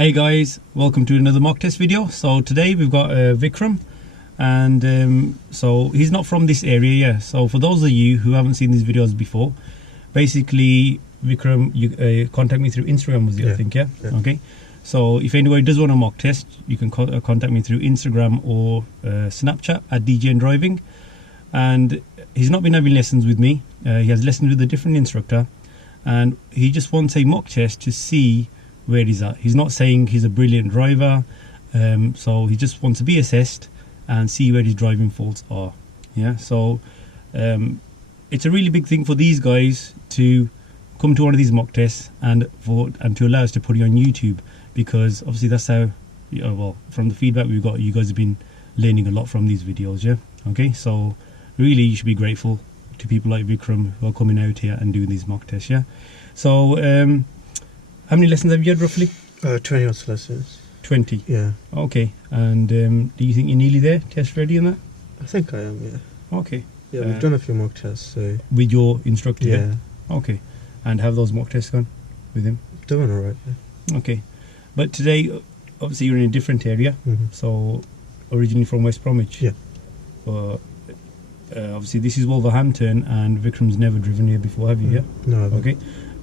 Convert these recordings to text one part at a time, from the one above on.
Hey guys, welcome to another mock test video. So today we've got Vikram, and so he's not from this area yet. So for those of you who haven't seen these videos before, basically Vikram, you contact me through Instagram, was it? Yeah. I think, yeah? Okay. So if anybody does want a mock test, you can contact me through Instagram or Snapchat at DJ and Driving. And he's not been having lessons with me. He has lessons with a different instructor, and he just wants a mock test to see where he's at. He's not saying he's a brilliant driver, so he just wants to be assessed and see where his driving faults are. Yeah, so it's a really big thing for these guys to come to one of these mock tests and to allow us to put it on YouTube, because obviously that's how, well, from the feedback we've got, you guys have been learning a lot from these videos. Yeah, okay, so really you should be grateful to people like Vikram who are coming out here and doing these mock tests. Yeah, so how many lessons have you had roughly? 20 odd lessons. 20? Yeah. Okay. And do you think you're nearly there, test ready and that? I think I am, yeah. Okay. Yeah, we've done a few mock tests, so... With your instructor? Yeah. Okay. And have those mock tests gone with him? Doing alright, yeah. Okay. But today, obviously you're in a different area, so originally from West Bromwich? Yeah. But obviously this is Wolverhampton, and Vikram's never driven here before, have you? Yeah? No, I haven't. Okay.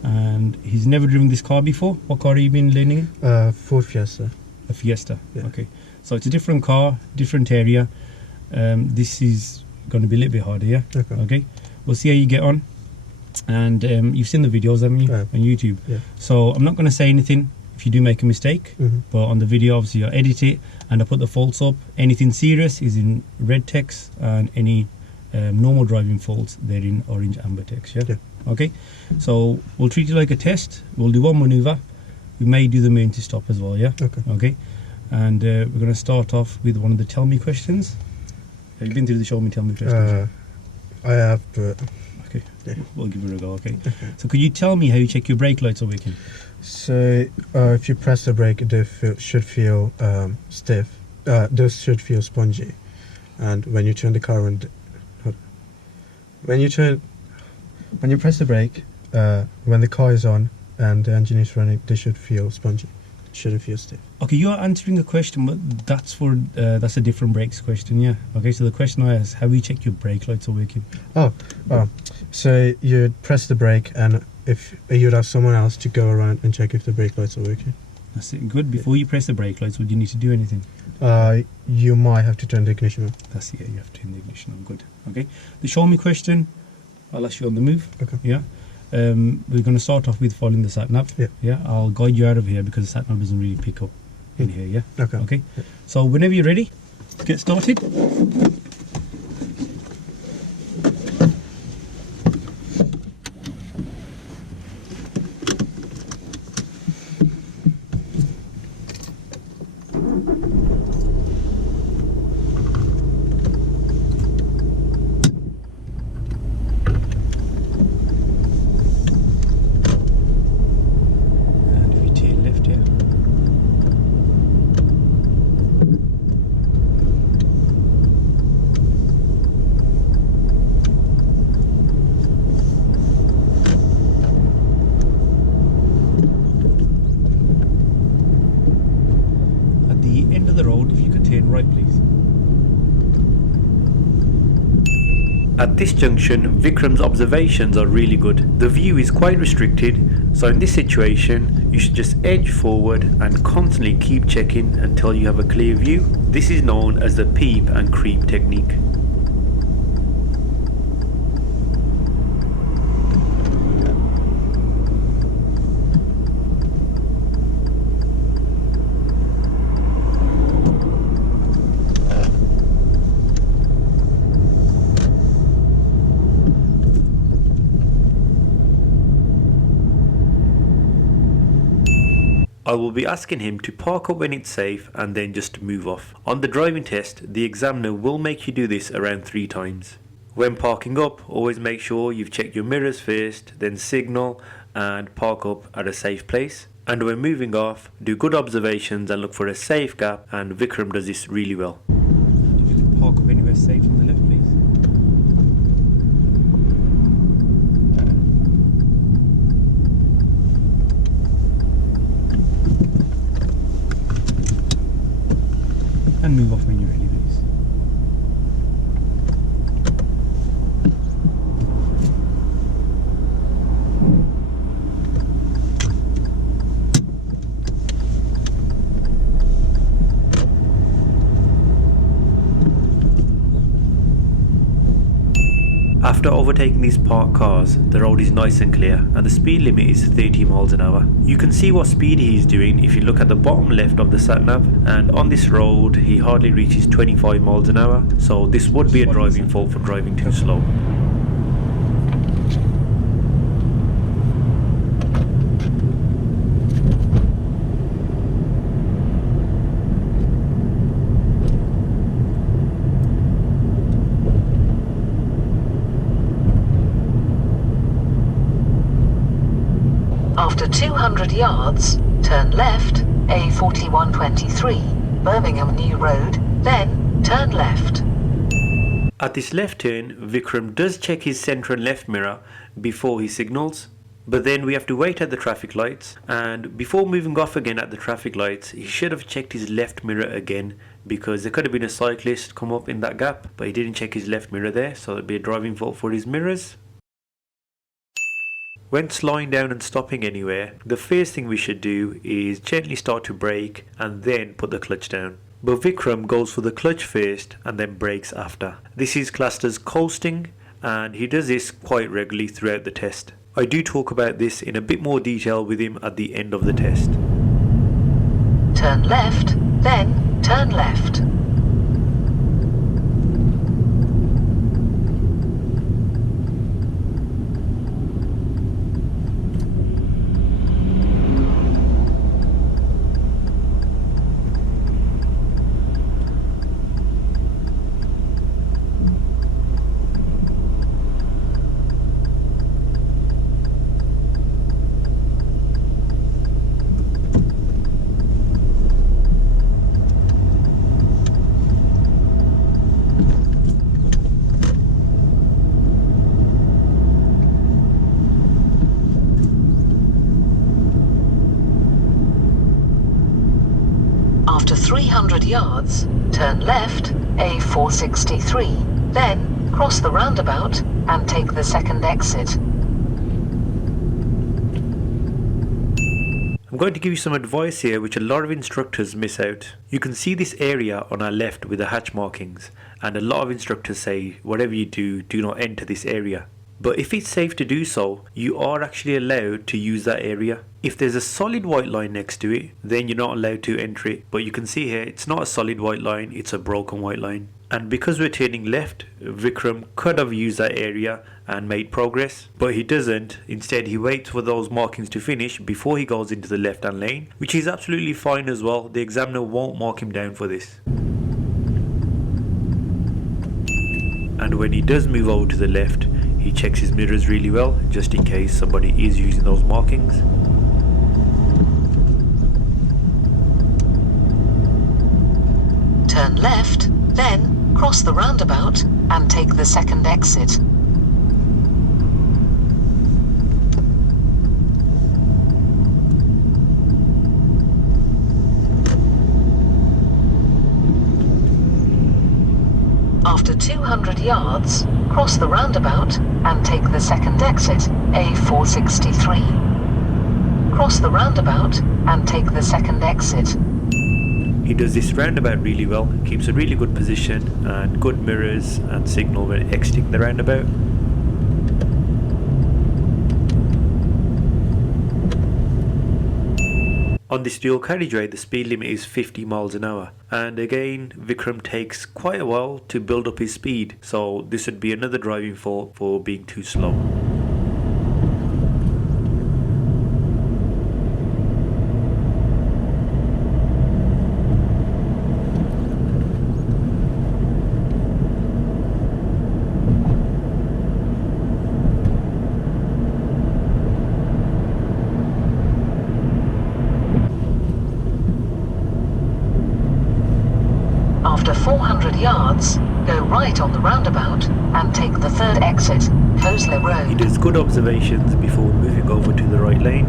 And he's never driven this car before. What car have you been learning in? Ford Fiesta. A Fiesta. Yeah. Okay. So it's a different car, different area. This is going to be a little bit harder, yeah? Okay. We'll see how you get on. And you've seen the videos, haven't you? On YouTube. Yeah. So I'm not going to say anything if you do make a mistake. But on the video, obviously, I'll edit it and I'll put the faults up. Anything serious is in red text, and any normal driving faults, they're in orange amber text, yeah? Okay, so we'll treat it like a test. We'll do one maneuver. We may do the main to stop as well, yeah? Okay. And we're going to start off with one of the tell me questions. Have you been through the show me tell me questions? I have, but... Okay, we'll give it a go, okay? So could you tell me how you check your brake lights are working? So if you press the brake, it should feel stiff. Those should feel spongy. And when you turn the car on... When you press the brake, when the car is on and the engine is running, they should feel spongy. It shouldn't feel stiff. Okay, you are answering a question, but that's a different brakes question, yeah? Okay, so the question I asked, how do you check your brake lights are working? So you'd press the brake, and if you'd have someone else to go around and check if the brake lights are working. That's it, good. Before you press the brake lights, would you need to do anything? You might have to turn the ignition on. That's it, yeah, you have to turn the ignition on, good. Okay, the show me question, I'll ask you on the move. Okay. Yeah. We're going to start off with following the sat nav. Yeah. Yeah. I'll guide you out of here because the sat nav doesn't really pick up in here. Yeah. Okay. Okay. Yeah. So whenever you're ready, get started. End of the road, if you could turn right, please. At this junction, Vikram's observations are really good. The view is quite restricted, so in this situation you should just edge forward and constantly keep checking until you have a clear view. This is known as the peep and creep technique. I will be asking him to park up when it's safe and then just move off. On the driving test, the examiner will make you do this around 3 times. When parking up, always make sure you've checked your mirrors first, then signal and park up at a safe place. And when moving off, do good observations and look for a safe gap, and Vikram does this really well. If you could park up anywhere safe on the left, please. After overtaking these parked cars, the road is nice and clear and the speed limit is 30 miles an hour. You can see what speed he is doing if you look at the bottom left of the sat-nav, and on this road he hardly reaches 25 miles an hour, so this would be a driving fault for driving too slow. After 200 yards, turn left, A4123, Birmingham New Road, then turn left. At this left turn, Vikram does check his centre and left mirror before he signals, but then we have to wait at the traffic lights, and before moving off again at the traffic lights, he should have checked his left mirror again, because there could have been a cyclist come up in that gap, but he didn't check his left mirror there, so it'd be a driving fault for his mirrors. When slowing down and stopping anywhere, the first thing we should do is gently start to brake and then put the clutch down. But Vikram goes for the clutch first and then brakes after. This is classed as coasting, and he does this quite regularly throughout the test. I do talk about this in a bit more detail with him at the end of the test. Turn left, then turn left. After 300 yards, turn left, A463, then cross the roundabout and take the second exit. I'm going to give you some advice here which a lot of instructors miss out. You can see this area on our left with the hatch markings, and a lot of instructors say whatever you do, do not enter this area. But if it's safe to do so, you are actually allowed to use that area. If there's a solid white line next to it, then you're not allowed to enter it. But you can see here, it's not a solid white line, it's a broken white line. And because we're turning left, Vikram could have used that area and made progress, but he doesn't. Instead, he waits for those markings to finish before he goes into the left-hand lane, which is absolutely fine as well. The examiner won't mark him down for this. And when he does move over to the left, he checks his mirrors really well, just in case somebody is using those markings. Turn left, then cross the roundabout and take the second exit. After 200 yards, cross the roundabout and take the second exit, A463. Cross the roundabout and take the second exit. He does this roundabout really well, keeps a really good position and good mirrors and signal when exiting the roundabout. On this dual carriageway, the speed limit is 50 miles an hour, and again Vikram takes quite a while to build up his speed, so this would be another driving fault for being too slow. After 400 yards, go right on the roundabout and take the third exit, Cosley He Road. does good observations before moving over to the right lane.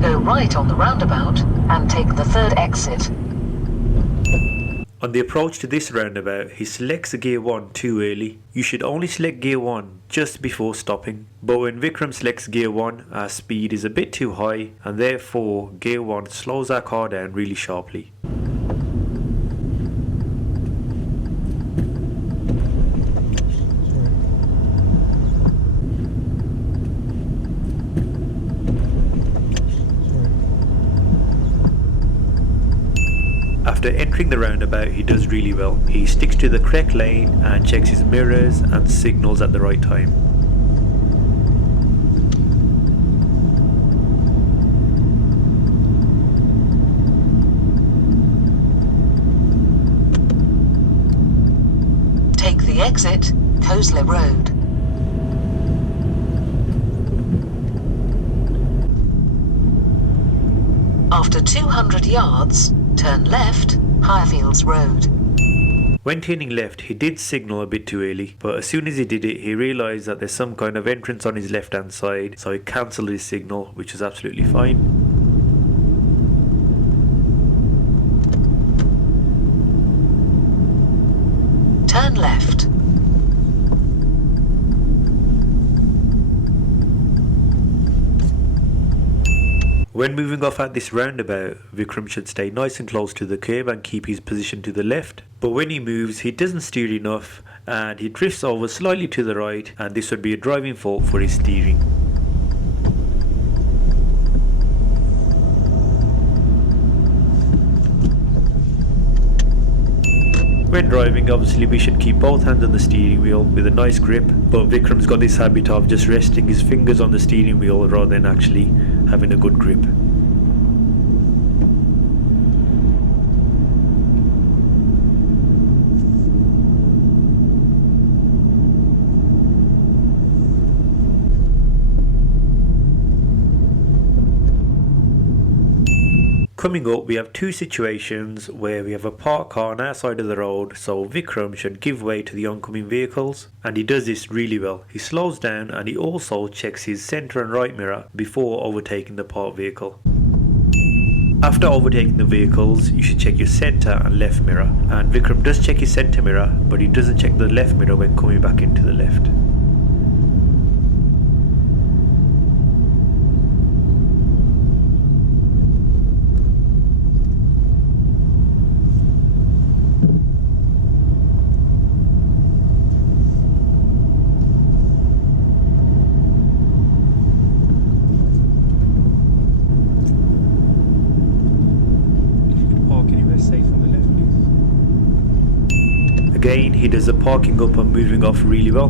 Go right on the roundabout and take the third exit. On the approach to this roundabout, he selects gear 1 too early. You should only select gear 1 just before stopping. But when Vikram selects gear 1, our speed is a bit too high, and therefore gear 1 slows our car down really sharply. After entering the roundabout, he does really well. He sticks to the correct lane and checks his mirrors and signals at the right time. Take the exit, Cosley Road. After 200 yards, turn left, Highfields Road. When turning left, he did signal a bit too early, but as soon as he did it, he realised that there's some kind of entrance on his left hand side, so he cancelled his signal, which is absolutely fine. Turn left. When moving off at this roundabout, Vikram should stay nice and close to the curb and keep his position to the left. But when he moves, he doesn't steer enough and he drifts over slightly to the right, and this would be a driving fault for his steering. When driving, obviously we should keep both hands on the steering wheel with a nice grip, but Vikram's got this habit of just resting his fingers on the steering wheel rather than actually having a good grip. Coming up, we have two situations where we have a parked car on our side of the road, so Vikram should give way to the oncoming vehicles, and he does this really well. He slows down and he also checks his centre and right mirror before overtaking the parked vehicle. After overtaking the vehicles, you should check your centre and left mirror, and Vikram does check his centre mirror, but he doesn't check the left mirror when coming back into the left. Again, he does the parking up and moving off really well.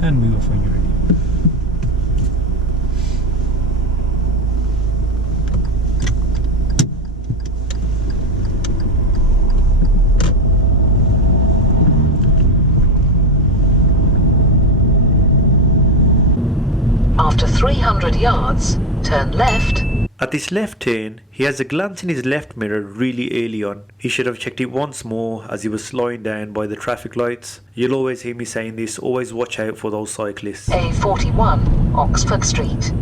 And move off when you're ready. After 300 yards, turn left. At this left turn, he has a glance in his left mirror really early on. He should have checked it once more as he was slowing down by the traffic lights. You'll always hear me saying this, always watch out for those cyclists. A41, Oxford Street.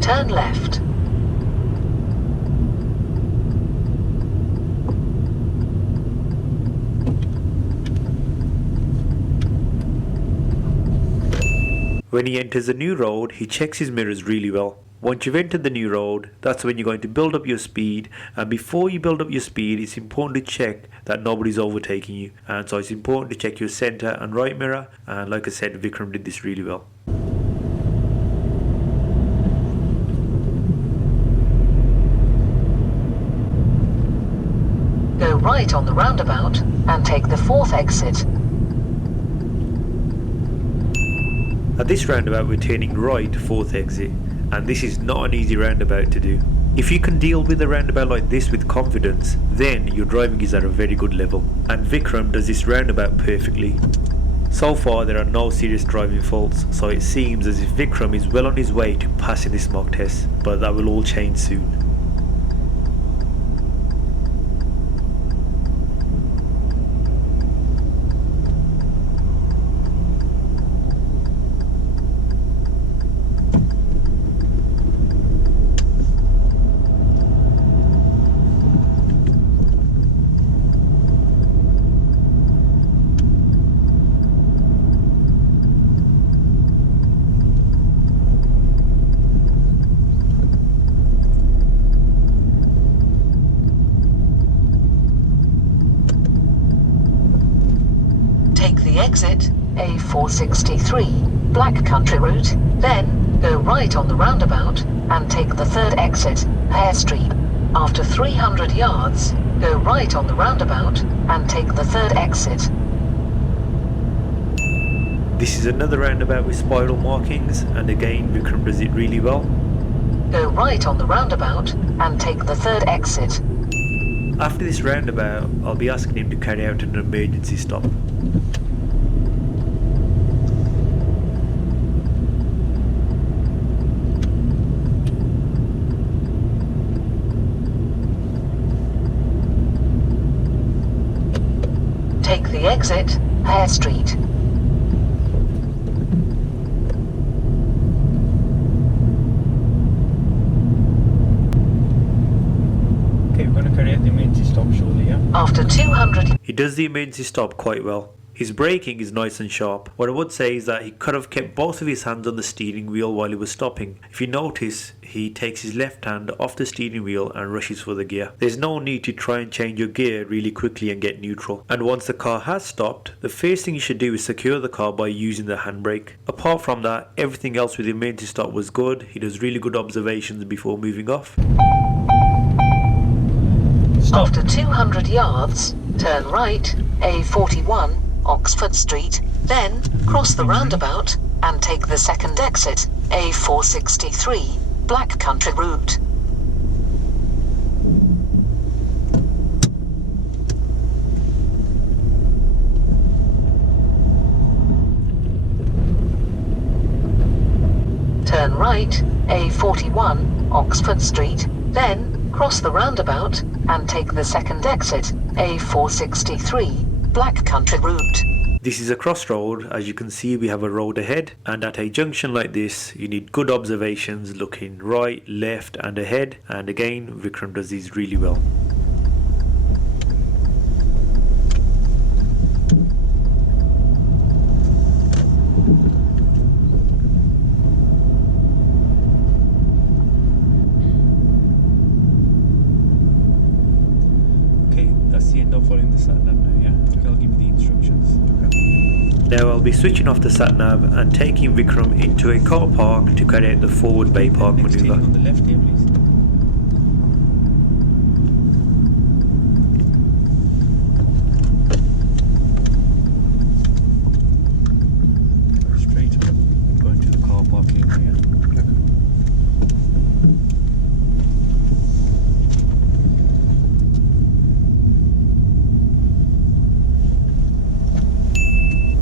Turn left. When he enters a new road, he checks his mirrors really well. Once you've entered the new road, that's when you're going to build up your speed, and before you build up your speed, it's important to check that nobody's overtaking you, and so it's important to check your centre and right mirror, and like I said, Vikram did this really well. Go right on the roundabout and take the fourth exit. At this roundabout, we're turning right, fourth exit, and this is not an easy roundabout to do. If you can deal with a roundabout like this with confidence, then your driving is at a very good level, and Vikram does this roundabout perfectly. So far there are no serious driving faults, so it seems as if Vikram is well on his way to passing this mock test, but that will all change soon. Exit A463, Black Country route, then go right on the roundabout and take the third exit, Hare Street. After 300 yards, go right on the roundabout and take the third exit. This is another roundabout with spiral markings, and again Vikram does it really well. Go right on the roundabout and take the third exit. After this roundabout, I'll be asking him to carry out an emergency stop. Take the exit, Hare Street. Okay, we're going to carry out the emergency stop shortly, yeah? After 200... He does the emergency stop quite well. His braking is nice and sharp. What I would say is that he could have kept both of his hands on the steering wheel while he was stopping. If you notice, he takes his left hand off the steering wheel and rushes for the gear. There's no need to try and change your gear really quickly and get neutral. And once the car has stopped, the first thing you should do is secure the car by using the handbrake. Apart from that, everything else with the emergency stop was good. He does really good observations before moving off. Stop. After 200 yards, turn right, A41, Oxford Street, then cross the roundabout and take the second exit, A463, Black Country route. Turn right, A41, Oxford Street, then cross the roundabout and take the second exit, A463, Black Country route. This is a crossroad. As you can see, we have a road ahead, and at a junction like this you need good observations, looking right, left and ahead, and again Vikram does these really well. Okay, that's the end of following the sat nav now, yeah? Okay, I'll give you the instructions. Now I'll be switching off the sat nav and taking Vikram into a car park to carry out the forward bay park Next maneuver. on the left here, please. Straight up and go into the car park area, yeah?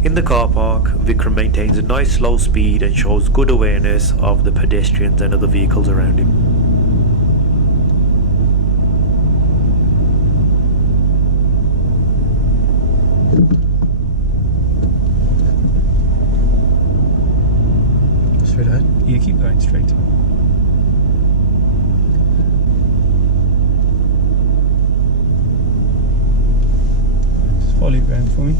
In the car park, Vikram maintains a nice slow speed and shows good awareness of the pedestrians and other vehicles around him. Straight ahead. Yeah, keep going straight. Just follow it round for me.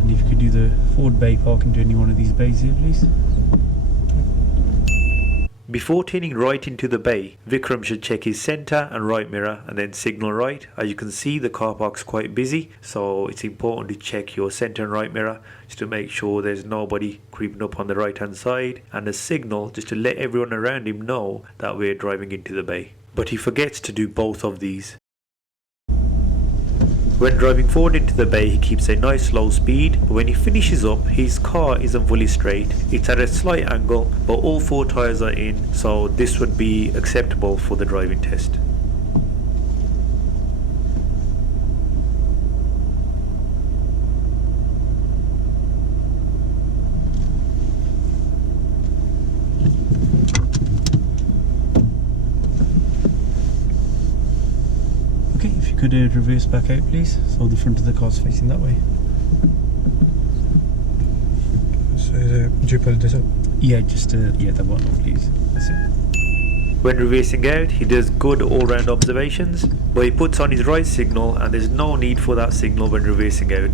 And if you could do the forward bay park into any one of these bays here, please. Before turning right into the bay, Vikram should check his centre and right mirror and then signal right. As you can see, the car park's quite busy, so it's important to check your centre and right mirror just to make sure there's nobody creeping up on the right hand side, and a signal just to let everyone around him know that we're driving into the bay. But he forgets to do both of these. When driving forward into the bay, he keeps a nice slow speed, but when he finishes up, his car isn't fully straight. It's at a slight angle, but all four tyres are in, so this would be acceptable for the driving test. could reverse back out, please, so the front of the car's facing that way. So do you pull this up? Yeah, just yeah, that one, please. That's it. When reversing out, he does good all-round observations, but he puts on his right signal and there's no need for that signal when reversing out.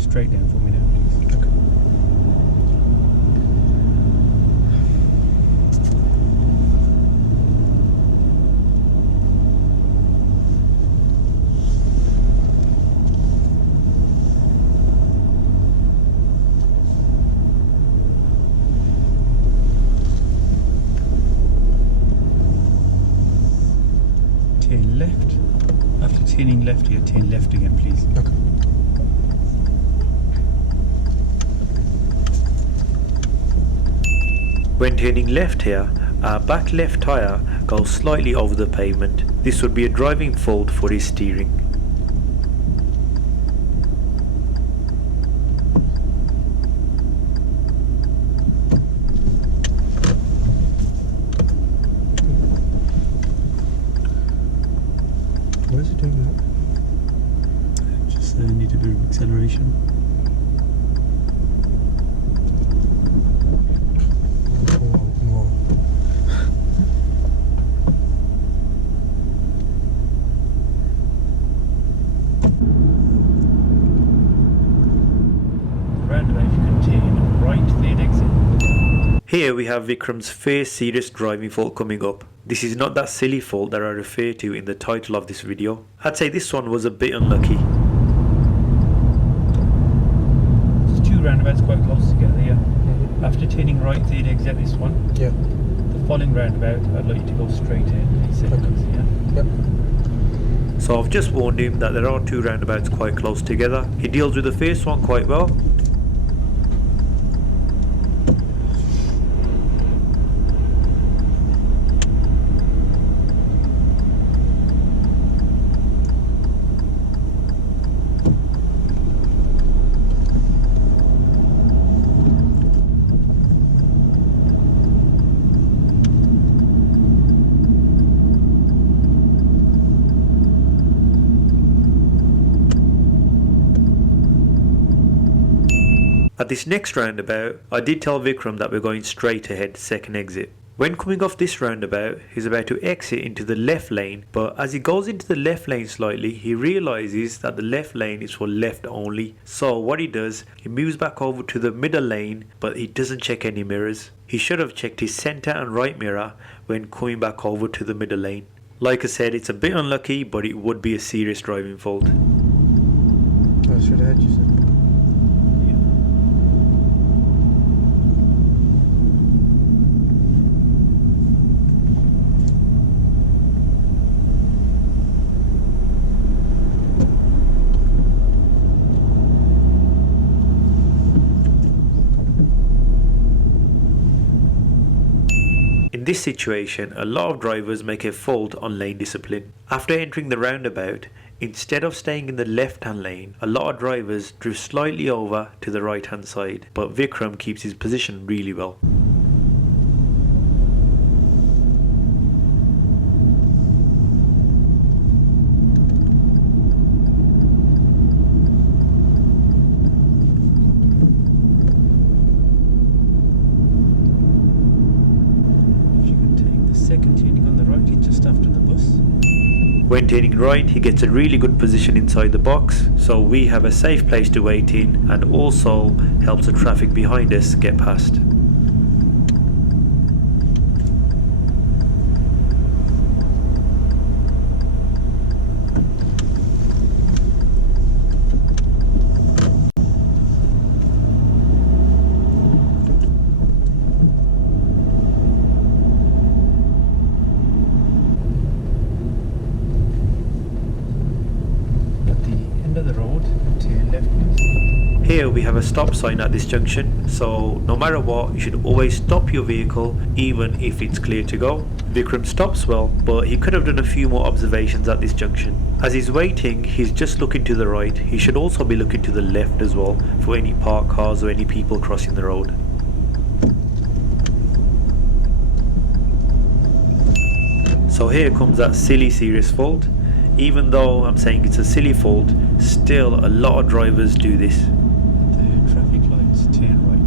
Straight down for me now, please. Okay. Turn left. After turning left here, turn left again, please. Okay. When turning left here, our back left tyre goes slightly over the pavement. This would be a driving fault for his steering. What is it doing now? Just need a bit of acceleration. Whoa. Roundabout, you can turn right, third exit. Here we have Vikram's first serious driving fault coming up. This is not that silly fault that I refer to in the title of this video. I'd say this one was a bit unlucky. There's two roundabouts quite close together here. After turning right, third exit this one. Yeah. The following roundabout, I'd like you to go straight in. Seconds, yeah. Yep. So I've just warned him that there are two roundabouts quite close together. He deals with the first one quite well. At this next roundabout, I did tell Vikram that we're going straight ahead, second exit. When coming off this roundabout, he's about to exit into the left lane, but as he goes into the left lane slightly, he realizes that the left lane is for left only. So what he does, he moves back over to the middle lane, but he doesn't check any mirrors. He should have checked his center and right mirror when coming back over to the middle lane. Like I said, it's a bit unlucky, but it would be a serious driving fault. Oh, straight ahead, you said. In this situation, a lot of drivers make a fault on lane discipline. After entering the roundabout, instead of staying in the left hand lane, a lot of drivers drift slightly over to the right hand side, but Vikram keeps his position really well. Second turning on the right, it's just after the bus. When turning right, he gets a really good position inside the box, so we have a safe place to wait in and also helps the traffic behind us get past. turn left, please. Here we have a stop sign at this junction, so no matter what, you should always stop your vehicle even if it's clear to go. Vikram stops well, but he could have done a few more observations at this junction. As he's waiting, he's just looking to the right. He should also be looking to the left as well for any parked cars or any people crossing the road. So here comes that silly serious fault. Even though I'm saying it's a silly fault, still a lot of drivers do this. The traffic lights, turn right,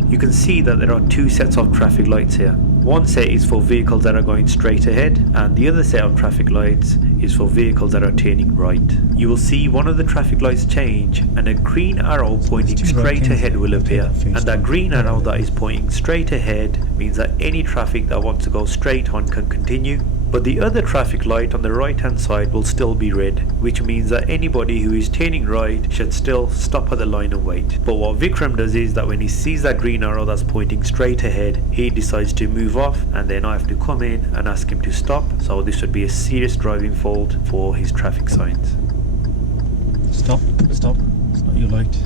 please. You can see that there are two sets of traffic lights here. One set is for vehicles that are going straight ahead, and the other set of traffic lights is for vehicles that are turning right. You will see one of the traffic lights change and a green arrow pointing straight ahead will appear. And that green arrow that is pointing straight ahead means that any traffic that wants to go straight on can continue. But the other traffic light on the right hand side will still be red, which means that anybody who is turning right should still stop at the line and wait. But what Vikram does is that when he sees that green arrow that's pointing straight ahead, he decides to move off, and then I have to come in and ask him to stop. So this would be a serious driving fault for his traffic signs. Stop, stop, it's not your light.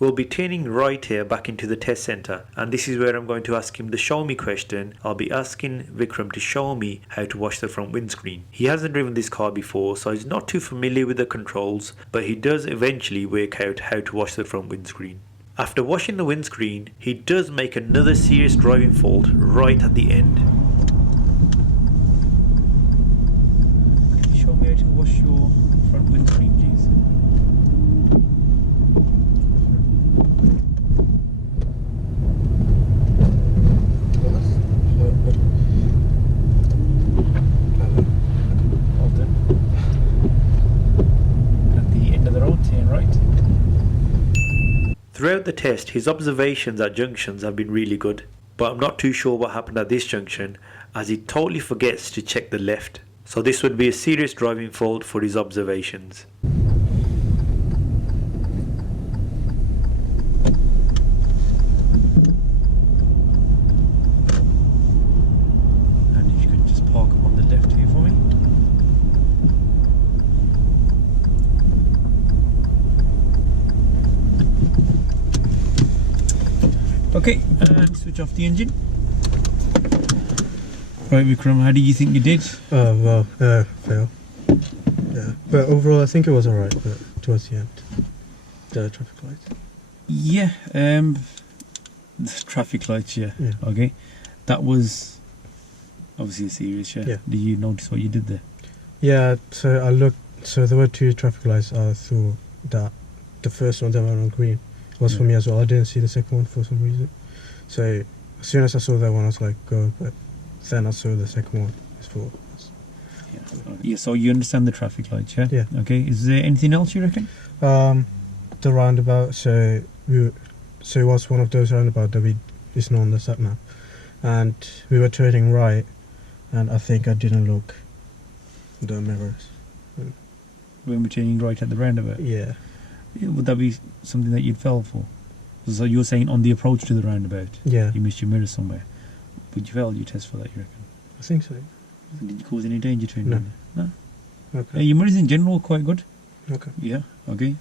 We'll be turning right here back into the test center, and this is where I'm going to ask him the show me question. I'll be asking Vikram to show me how to wash the front windscreen. He hasn't driven this car before, so he's not too familiar with the controls, but he does eventually work out how to wash the front windscreen. After washing the windscreen, he does make another serious driving fault right at the end. Can you show me how to wash your front windscreen, please? Throughout the test, his observations at junctions have been really good, but I'm not too sure what happened at this junction, as he totally forgets to check the left. So this would be a serious driving fault for his observations. And if you could just park up on the left here for me. Okay, and switch off the engine. Right, Vikram, how do you think you did? Well, fail. Yeah, but overall I think it was alright, but towards the end, the traffic lights. Yeah, the traffic lights, yeah. Okay. That was obviously a serious, yeah. Did you notice what you did there? Yeah, so I looked, so there were two traffic lights. I thought that the first one that were on green was for me as well. I didn't see the second one for some reason. So as soon as I saw that one, I was like, go, but then I saw the second one. It's for us. Yeah, so you understand the traffic lights, yeah? Yeah. Okay, is there anything else you reckon? The roundabout, so so it was one of those roundabouts that is not on the sat map, and we were turning right, and I think I didn't look the mirrors. When we're turning right at the roundabout. Yeah. Would that be something that you'd fell for? So you're saying on the approach to the roundabout, Yeah. you missed your mirror somewhere. Would you fail your test for that, you reckon? I think so. Did you cause any danger to No. anyone? No. Okay. Your mirrors in general are quite good. Okay. Yeah. Okay.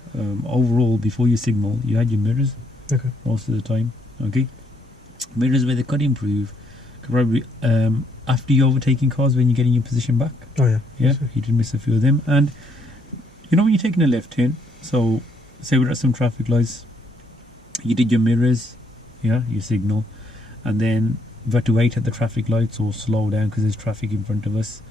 Overall, before you signal, you had your mirrors Okay. most of the time. Okay. Mirrors where they could improve. Could probably after you overtaking cars when you're getting your position back. Oh yeah. Yeah. Yes, sir. You did miss a few of them, and you know when you're taking a left turn. So say we're at some traffic lights. You did your mirrors, yeah, your signal, and then we've had to wait at the traffic lights or slow down because there's traffic in front of us.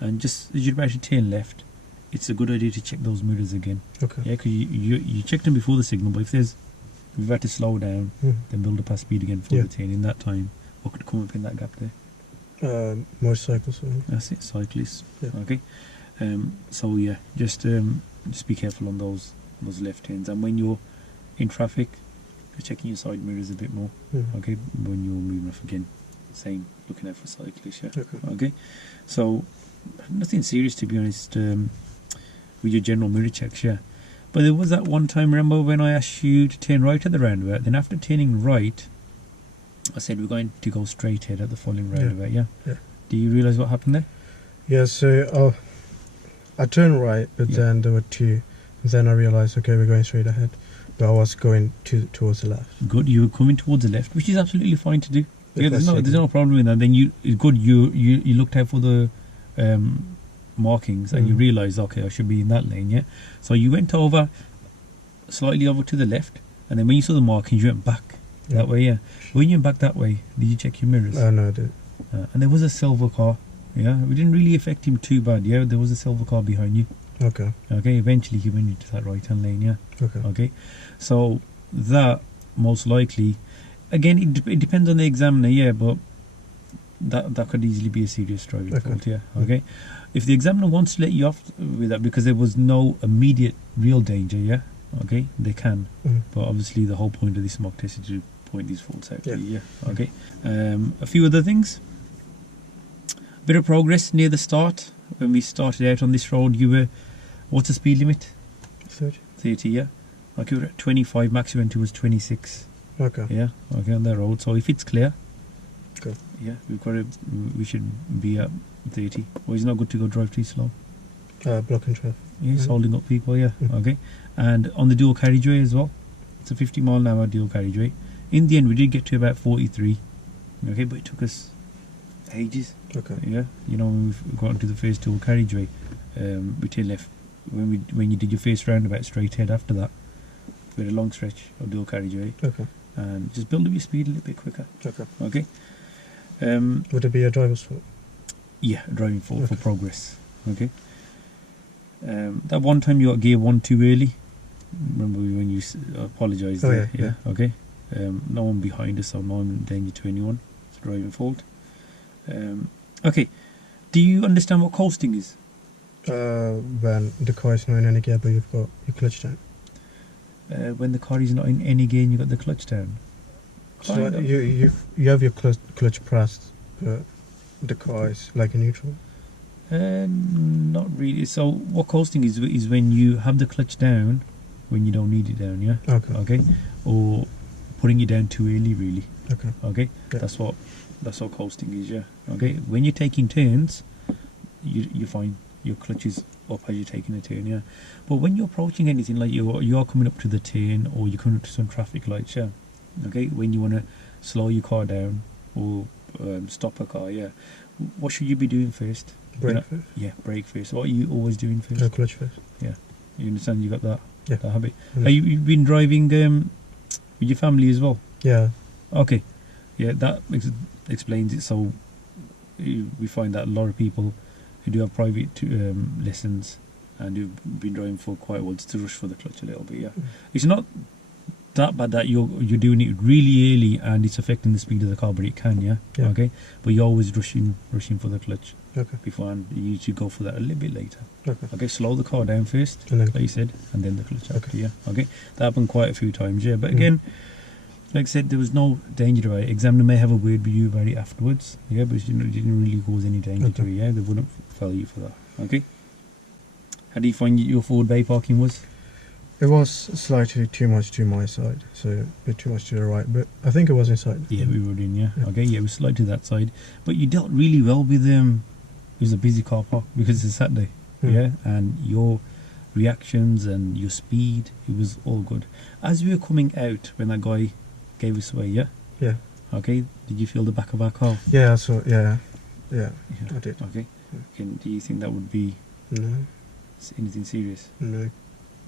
And just as you're about to turn left, it's a good idea to check those mirrors again. Okay. Yeah, because you checked them before the signal, but if we've had to slow down, then build up our speed again for Yeah. the turn. In that time, what could come up in that gap there? Motorcycles. That's it, cyclists. Yeah. Okay. So yeah, just be careful on those left turns, and when you're in traffic, you're checking your side mirrors a bit more. Okay, when you're moving off again, same, looking out for cyclists. Yeah. Okay. Okay. So nothing serious to be honest. With your general mirror checks, yeah. But there was that one time, remember when I asked you to turn right at the roundabout? Then after turning right, I said we're going to go straight ahead at the following roundabout. Yeah. Yeah. Do you realise what happened there? Yeah. So I turned right, but Yeah. then there were two. Then I realized, okay, we're going straight ahead. But I was going towards the left. Good, you were coming towards the left, which is absolutely fine to do. Yeah, there's That's no problem with that. Then it's good. You looked out for the markings and you realised, okay, I should be in that lane. Yeah, so you went slightly over to the left, and then when you saw the markings, you went back that way. Yeah, when you went back that way, did you check your mirrors? No, I did. And there was a silver car. Yeah, it didn't really affect him too bad. Yeah, there was a silver car behind you. Okay. Okay, eventually he went into that right hand lane. Yeah. Okay. Okay, so that most likely, again, it depends on the examiner, yeah, but that could easily be a serious driving fault, yeah. Okay, if the examiner wants to let you off with that because there was no immediate real danger, yeah, okay, they can. But obviously, the whole point of this mock test is to point these faults out to you, yeah. Okay, a few other things. Bit of progress near the start. When we started out on this road, you were, what's the speed limit? 30, yeah. Okay, we're at 25, max you went to was 26. Okay. Yeah, okay, on the road. So if it's clear, Cool. yeah, we should be at 30. Well, it's not good to go drive too slow. Blocking traffic. Yeah, it's holding up people, yeah, okay. And on the dual carriageway as well, it's a 50 mile an hour dual carriageway. In the end, we did get to about 43, okay, but it took us ages. Okay. Yeah, you know, when we've got into the first dual carriageway, we turned left. When you did your first roundabout straight ahead after that, we had a long stretch of dual carriageway. Okay. And just build up your speed a little bit quicker. Okay. Okay. Would it be a driver's fault? Yeah, driving for progress. Okay. That one time you got gear 1 too early. Remember when you apologised there? Yeah. Okay. No one behind us, so no one in danger to anyone. It's a driving fault. Okay. Do you understand what coasting is? When the car is not in any gear, but you've got your clutch down. When the car is not in any gear and you got the clutch down. So you have your clutch pressed, but the car is like in neutral. Not really. So what coasting is when you have the clutch down when you don't need it down, yeah. Okay. Okay. Or putting it down too early, really. Okay. Okay. Yeah. That's what coasting is, yeah. Okay. When you're taking turns, you find your clutch is up as you're taking a turn, yeah. But when you're approaching anything, like you are coming up to the turn or you're coming up to some traffic lights, yeah. Okay. When you want to slow your car down or stop a car, yeah. What should you be doing first? Brake first. Yeah, brake first. What are you always doing first? Clutch first. Yeah. You understand? You got that? Yeah. That habit. Mm. You've been driving with your family as well? Yeah. Okay. Yeah, that explains it. So we find that a lot of people who do have private lessons and who've been driving for quite a while just to rush for the clutch a little bit. Yeah, it's not that bad that you're doing it really early and it's affecting the speed of the car, but it can. Yeah. Okay. But you're always rushing for the clutch. Okay. Beforehand, you should go for that a little bit later. Okay. Okay. Slow the car down first, and then like you said, and then the clutch after. Okay. Yeah. Okay. That happened quite a few times. Yeah. But again, like I said, there was no danger about it. Examiner may have a word with you about it afterwards, yeah, but it didn't really cause any danger to you, yeah. They wouldn't fail you for that. Okay. How do you find your forward bay parking was? It was slightly too much to my side, so a bit too much to the right, but I think it was inside. Yeah, we were in, yeah. Okay, yeah, it was slightly to that side, but you dealt really well with it was a busy car park because it's a Saturday, yeah, and your reactions and your speed, it was all good. As we were coming out, when that guy gave us away, yeah, okay, did you feel the back of our car? Yeah, I saw. Yeah, I did. Okay, and do you think that would be anything serious? No,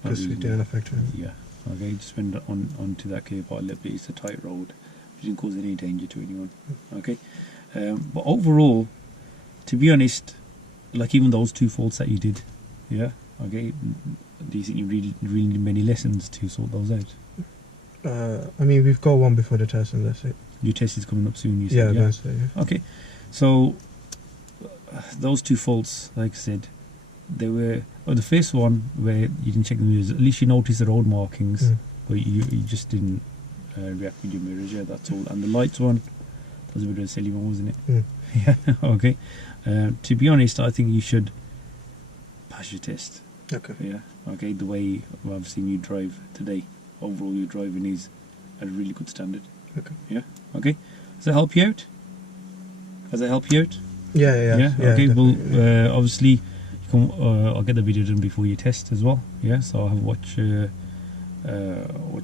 because it didn't affect him. Yeah, okay, just went onto that clear part a little bit. It's a tight road, it didn't cause any danger to anyone. Okay, but overall, to be honest, like even those 2 faults that you did, yeah, okay, do you think you really need many lessons to sort those out? I mean, we've got one before the test, and that's it. Your test is coming up soon, you Yeah, said, Wednesday. Yeah. Okay, so those 2 faults, like I said, they were the first one where you didn't check the mirrors. At least you noticed the road markings, but you just didn't react with your mirrors. Yeah, that's all. And the lights one was a bit of a silly one, wasn't it? Yeah. Okay. To be honest, I think you should pass your test. Okay. Yeah. Okay. The way I've seen you drive today, overall your driving is at a really good standard. Okay. Yeah. Okay. Does that help you out? Does that help you out? Yeah. Okay. Well, obviously, you can, I'll get the video done before you test as well. Yeah. So I'll have a watch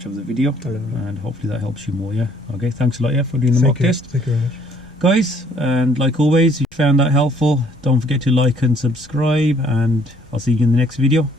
of the video, and hopefully that helps you more. Yeah. Okay. Thanks a lot. Yeah, for doing the mock test. Thank you very much, guys. And like always, if you found that helpful, don't forget to like and subscribe. And I'll see you in the next video.